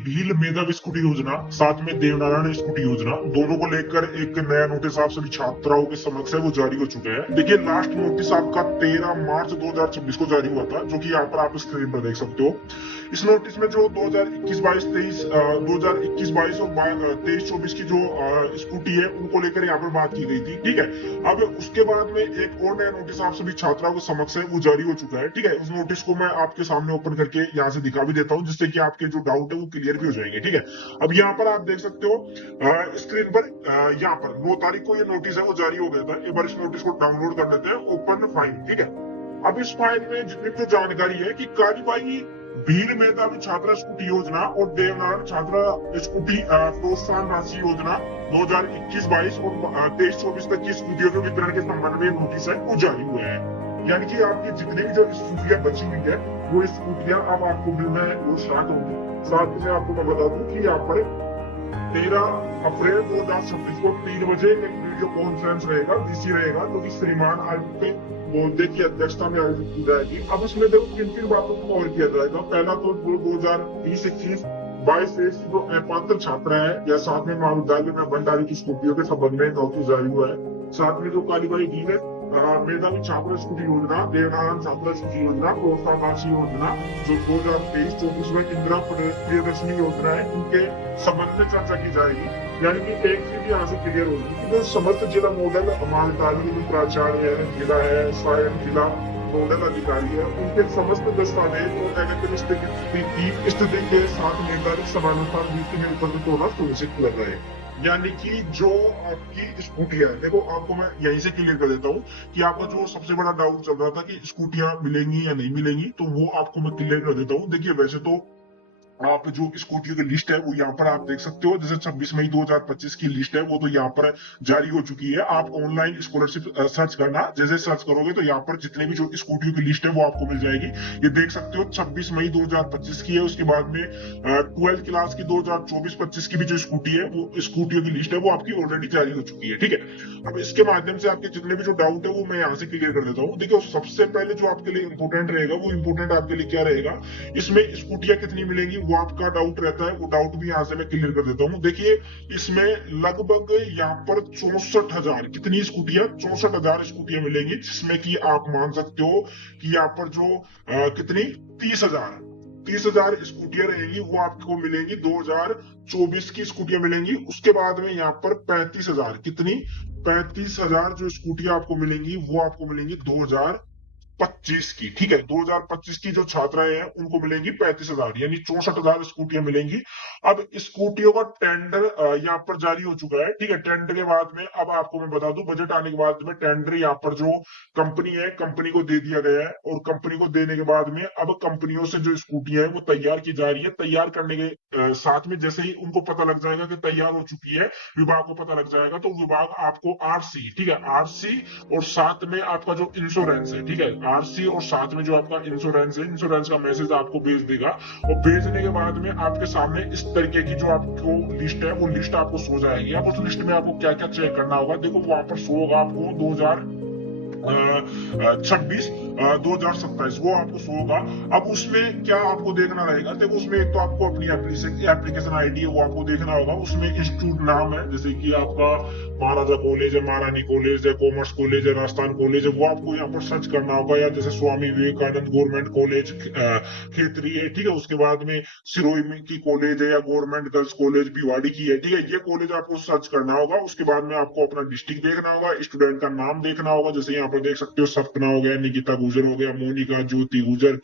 भील मेधावी स्कूटी योजना, साथ में देवनारायण स्कूटी योजना, दोनों को लेकर एक नया नोटिस आप सभी छात्राओं के समक्ष है वो जारी हो चुका है। देखिए लास्ट नोटिस आपका 13 मार्च 2026 को जारी हुआ था, जो कि यहाँ पर आप स्क्रीन पर देख सकते हो। इस नोटिस में जो 2021-22 और 23-24 की जो स्कूटी है उनको लेकर यहाँ पर बात की गई थी। ठीक है, अब उसके बाद में एक और नया नोटिस आप सभी छात्राओं के समक्ष है वो जारी हो चुका है। ठीक है, उस नोटिस को मैं आपके सामने ओपन करके यहाँ से दिखा भी देता हूँ, जिससे कि आपके जो डाउट है वो क्लियर भी हो जाएंगे। ठीक है, अब यहाँ पर आप देख सकते हो स्क्रीन पर, यहाँ पर 9 तारीख को ये नोटिस है वो जारी हो गया था। एक बार इस नोटिस को डाउनलोड कर लेते हैं, ओपन फाइल। ठीक है, अब इस फाइल में जितनी भी जानकारी है कि कार्यवाही भील मेधावी छात्रा स्कूटी योजना और देवनारायण छात्रा स्कूटी प्रोत्साहन राशि योजना 2021-22 और 23-24 तक की स्कूटियों के वितरण के संबंध में नोटिस है वो जारी हुए हैं। यानी कि आपकी जितनी भी जो स्कूटियां बची हुई है वो स्कूटियां अब आपको मिलना है वो स्टार्ट होगी। साथ में आपको मैं बता दूं कि यहाँ पर 13 अप्रैल 2026 को 3 बजे एक वीडियो कॉन्फ्रेंस रहेगा, वीसी रहेगा, जो कि श्रीमान आयुक्त महोदय की अध्यक्षता में आयोजित की जाएगी। अब उसमें देखो किन किन बातों को कवर किया जाएगा। पहला तो 2020-21-22 से जो अपात्र छात्र है या साथ में महाविद्यालय में भंडारी की स्कूटियों के संबंध में नोटिस जारी हुआ है। साथ में जो कार्यवाही की है मेधावी छात्र स्कूटी योजना, देवनारायण छात्र स्कूटी योजना, प्रोत्साहन राशि योजना जो 2023-24 में इंदिरा प्रियदर्शनी योजना है, उनके संबंध में चर्चा की जाएगी। यानी कि एक चीज यहाँ से क्लियर होगी कि जो समस्त जिला नोडल महाविद्यालय में प्राचार्य है, जिला है, स्वयं जिला नोडल अधिकारी है, उनके समस्त दस्तावेज और नेगेटिव स्थिति के साथ निर्धारित समानुपात नीति में उपलब्ध होना सुनिश्चित कर रहे हैं। यानी कि जो आपकी स्कूटियां, देखो आपको मैं यहीं से क्लियर कर देता हूँ कि आपका जो सबसे बड़ा डाउट चल रहा था कि स्कूटियां मिलेंगी या नहीं मिलेंगी, तो वो आपको मैं क्लियर कर देता हूँ। देखिए वैसे तो आप जो स्कूटियों की लिस्ट है वो यहाँ पर आप देख सकते हो, जैसे 26 मई 2025 की लिस्ट है वो तो यहाँ पर जारी हो चुकी है। आप ऑनलाइन स्कॉलरशिप सर्च करना, जैसे सर्च करोगे तो यहाँ पर जितने भी जो स्कूटियों की लिस्ट है वो आपको मिल जाएगी। ये देख सकते हो 26 मई 2025 की है। उसके बाद में 12th क्लास की 2024-25 की भी जो स्कूटी है वो स्कूटियों की लिस्ट है वो आपकी ऑलरेडी जारी हो चुकी है। ठीक है, अब इसके माध्यम से आपके जितने भी जो डाउट है वो मैं यहाँ से क्लियर कर देता हूँ। देखिए सबसे पहले जो आपके लिए इंपोर्टेंट रहेगा वो इंपोर्टेंट आपके लिए क्या रहेगा, इसमें स्कूटियां कितनी मिलेंगी वो आपका डाउट रहता है। वो डाउट भी यहाँ से मैं क्लियर कर देता हूँ। देखिए इसमें लगभग यहाँ पर 64,000 कितनी स्कूटियां, 64,000 स्कूटियां मिलेंगी, जिसमें कि आप मान सकते हो कि यहाँ पर जो कितनी 30,000 स्कूटियां रहेंगी वो आपको मिलेंगी 2024 की स्कूटियां मिलेंगी। उसके बाद में यहाँ पर 35,000 कितनी 35,000 जो स्कूटियां आपको मिलेंगी वो आपको मिलेंगी 2025 की। ठीक है, 2025 की जो छात्राएं हैं उनको मिलेंगी 35,000, यानी 64,000 स्कूटियां मिलेंगी। अब स्कूटियों का टेंडर यहाँ पर जारी हो चुका है। ठीक है, टेंडर के बाद में अब आपको मैं बता दूं, बजट आने के बाद में टेंडर यहाँ पर जो कंपनी है कंपनी को दे दिया गया है, और कंपनी को देने के बाद में अब कंपनियों से जो स्कूटियां है वो तैयार की जा रही है। तैयार करने के साथ में जैसे ही उनको पता लग जाएगा कि तैयार हो चुकी है, विभाग को पता लग जाएगा, तो विभाग आपको आरसी, ठीक है आरसी और साथ में आपका जो इंश्योरेंस है, ठीक है आरसी और साथ में जो आपका इंश्योरेंस है, इंश्योरेंस का मैसेज आपको भेज देगा। और भेजने के बाद में आपके सामने इस तरीके की जो आपको लिस्ट है वो लिस्ट आपको सो जाएगी। अब उस लिस्ट में आपको क्या क्या चेक करना होगा, देखो वहां पर शो होगा आपको 2026 2027 वो आपको शो होगा। अब उसमें क्या आपको देखना रहेगा, देखो उसमें एक तो आपको अपनी एप्लीकेशन आईडी है वो आपको देखना होगा। उसमें इंस्टीट्यूट नाम है, जैसे कि आपका महाराजा कॉलेज है, महारानी कॉलेज है, कॉमर्स कॉलेज है, राजस्थान कॉलेज है, वो आपको यहाँ पर सर्च करना होगा। या जैसे स्वामी विवेकानंद गवर्नमेंट कॉलेज खेतरी है, ठीक है, उसके बाद में सिरोही की कॉलेज है, या गवर्नमेंट गर्ल्स कॉलेज भिवाड़ी की है, ठीक है, ये कॉलेज आपको सर्च करना होगा। उसके बाद में आपको अपना डिस्ट्रिक्ट देखना होगा, स्टूडेंट का नाम देखना होगा, जैसे यहाँ पर देख सकते हो सपना हो गया, निकिता गुजर हो गया, मोनिका ज्योति गुजर,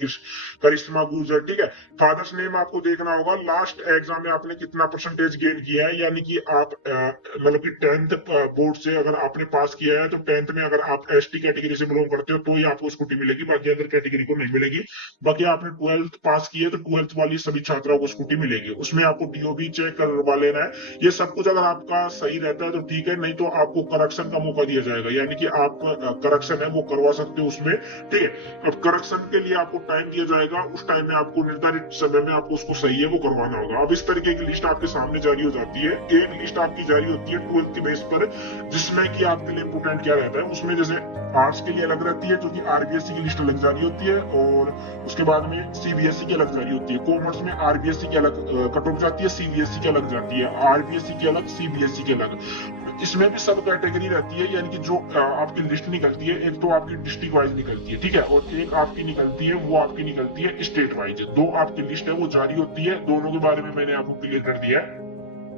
करिश्मा गुजर, ठीक है। फादर्स नेम आपको देखना होगा, लास्ट एग्जाम में आपने कितना परसेंटेज गेन किया है, यानी कि आप मतलब कि 10th बोर्ड से अगर आपने पास किया है तो 10th में अगर आप एसटी कैटेगरी से बिलोंग करते हो तो ही आपको स्कूटी मिलेगी, बाकी अदर कैटेगरी को नहीं मिलेगी। बाकी आपने 12th पास की है तो 12th वाली सभी छात्राओं को स्कूटी मिलेगी। उसमें आपको डीओबी चेक करवा लेना है। ये सब कुछ अगर आपका सही रहता है तो ठीक है, नहीं तो आपको करेक्शन का मौका दिया जाएगा, यानी कि आप करेक्शन है वो करवा सकते हो उसमें। ठीक है। अब करेक्शन के लिए आपको टाइम दिया जाएगा, उस टाइम में आपको निर्धारित समय में आपको उसको सही है वो करवाना होगा। अब इस तरीके की लिस्ट आपके सामने जारी हो जाती है। एक लिस्ट आपकी जारी होती है 12th के बेस पर, जिसमें कि आपके लिए इंपोर्टेंट क्या रहता है, उसमें जैसे आर्ट्स के लिए अलग रहती है जो कि आरबीएससी की लिस्ट अलग जारी होती है, और उसके बाद में सीबीएसई की अलग जारी होती है। कॉमर्स में आरबीएससी की अलग कट ऑफ जाती है, सीबीएसई की अलग जाती है, आरबीएससी की अलग, सीबीएसई की अलग। इसमें भी सब कैटेगरी रहती है, यानी कि जो आपकी लिस्ट निकलती है, एक तो आपकी डिस्ट्रिक्ट वाइज निकलती है, ठीक है, और एक आपकी निकलती है वो आपकी निकलती है स्टेट वाइज। दो आपकी लिस्ट है वो जारी होती है, दोनों के बारे में मैंने आपको क्लियर कर दिया है।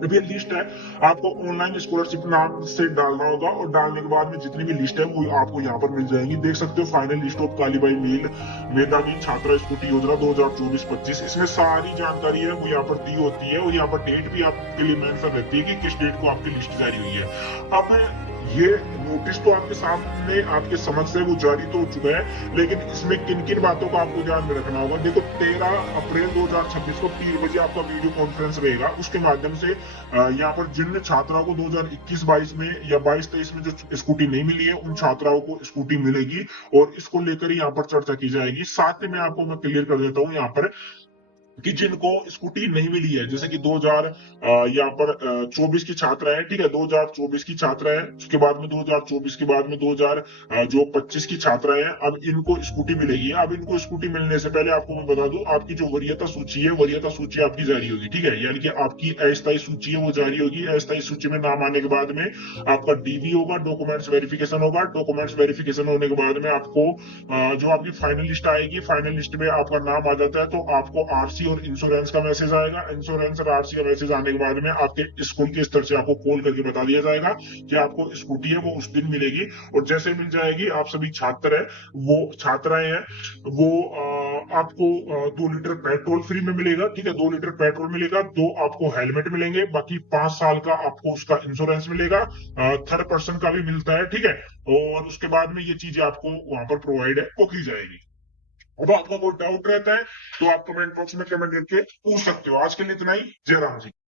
जब ये लिस्ट है आपको ऑनलाइन स्कॉलरशिप नाम से डालना होगा, और डालने के बाद में जितनी भी लिस्ट है वो आपको यहाँ पर मिल जाएंगी। देख सकते हो फाइनल लिस्ट ऑफ कालीबाई मील मेधावी छात्रा स्कूटी योजना 2024-25, इसमें सारी जानकारी है वो यहाँ पर दी होती है, और यहाँ पर डेट भी आपके लिए मेंशन रहती है कि किस डेट को आपकी लिस्ट जारी हुई है। अब ये नोटिस तो आपके सामने आपके समक्ष है वो जारी तो हो चुका है, लेकिन इसमें किन किन बातों का आपको ध्यान में रखना होगा। देखो 13 अप्रैल 2026 को 3 बजे आपका वीडियो कॉन्फ्रेंस रहेगा, उसके माध्यम से यहाँ पर जिन छात्राओं को 2021-22 में या 22-23 में जो स्कूटी नहीं मिली है उन छात्राओं को स्कूटी मिलेगी, और इसको लेकर ही यहाँ पर चर्चा की जाएगी। साथ में आपको मैं क्लियर कर देता हूँ यहाँ पर कि जिनको स्कूटी नहीं मिली है, जैसे कि 2000 यहाँ पर 24 की छात्रा है, ठीक है, 2024 की छात्रा है, उसके बाद में 2024 के बाद में 2000 जो 25 की छात्रा है, अब इनको स्कूटी मिलेगी। अब इनको स्कूटी मिलने से पहले आपको मैं बता दूं, आपकी जो वरीयता सूची है, वरीयता सूची आपकी जारी होगी, ठीक है, यानी कि आपकी अस्थायी सूची है वो जारी होगी। अस्थायी सूची में नाम आने के बाद में आपका डीवी होगा, डॉक्यूमेंट्स वेरिफिकेशन होगा। डॉक्यूमेंट्स वेरिफिकेशन होने के बाद में आपको जो आपकी फाइनल लिस्ट आएगी, फाइनल लिस्ट में आपका नाम आ जाता है तो आपको आरसी और इंश्योरेंस का मैसेज आएगा। इंश्योरेंस और आरसी का मैसेज आने के बाद में आपके स्कूल के स्तर से आपको कॉल करके बता दिया जाएगा कि आपको स्कूटी है वो उस दिन मिलेगी, और जैसे मिल जाएगी आप सभी छात्र है वो छात्राएं हैं वो आपको 2 लीटर पेट्रोल फ्री में मिलेगा, ठीक है, 2 लीटर पेट्रोल मिलेगा, 2 आपको हेलमेट मिलेंगे, बाकी 5 साल का आपको उसका इंश्योरेंस मिलेगा, थर्ड पर्सन का भी मिलता है, ठीक है, और उसके बाद में ये चीजें आपको वहां पर प्रोवाइड है वो की जाएगी। अब आपका कोई डाउट रहता है तो आप कमेंट बॉक्स में कमेंट करके पूछ सकते हो। आज के लिए इतना ही। जय राम जी।